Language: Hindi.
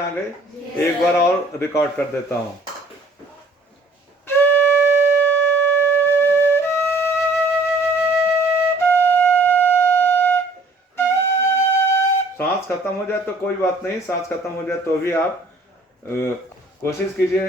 में आ गए? एक बार और रिकॉर्ड कर देता हूँ। सांस खत्म हो जाए तो कोई बात नहीं, सांस खत्म हो जाए तो भी आप कोशिश कीजिए